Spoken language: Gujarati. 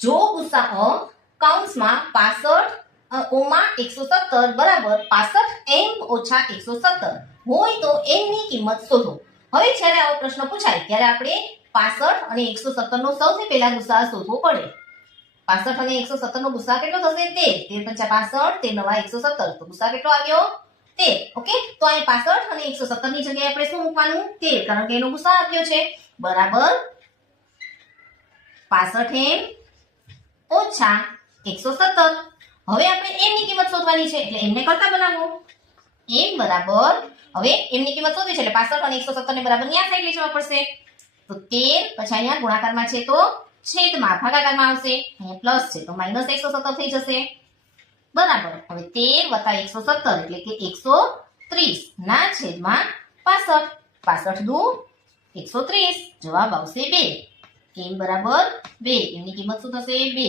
જો ગુસાઅ કૌંસમાં પાસઠ ઓમાં એકસો સત્તર, બરાબર પાસઠ એમ ઓછા એકસો સત્તર. હોય તો એમની કિંમત શોધો. હવે જ્યારે આવો પ્રશ્ન પૂછાય, ત્યારે આપણે પાસઠ અને એકસો સત્તર નો સૌથી પહેલા ગુસ્સા શોધવો પડે. પાસઠ અને એકસો સત્તર નો ગુસા કેટલો થશે? તેર. તેર પંચા પાસઠ, તેર નવા એકસો સત્તર. તો ગુસ્સા કેટલો આવ્યો? તેર. ઓકે? તો અહીં પાસઠ અને એકસો સત્તરની જગ્યાએ આપણે શું મૂકવાનું? તેર. કારણ કે એનો ગુસ્સા આપ્યો છે. બરાબર? પાસઠ એમ ઓછા એકસો સત્તર. હવે આપણે એમની કિંમત શોધવાની છે, એટલે એમને કરતા બનાવો એમ બરાબર, હવે એમની કિંમત શોધવી છે, એટલે પાસઠ અને એકસો સત્તર ને બરાબર ન્યા સાઈડ લઈ પડશે. તો તેર પછી અહીંયા ગુણાકારમાં છે, તો છેદમાં ભાગાકારમાં આવશે, અહીંયા પ્લસ છે, તો માઇનસ એકસો સત્તર થઈ જશે. બરાબર, હવે તેર વત્તા એકસો સત્તર, એટલે કે એકસો ત્રીસ. ના છેદમાં પાસઠ. પાસઠ દુ એકસો ત્રીસ. જવાબ આવશે બે. એમ બરાબર બે એમની કિંમત શું થશે બે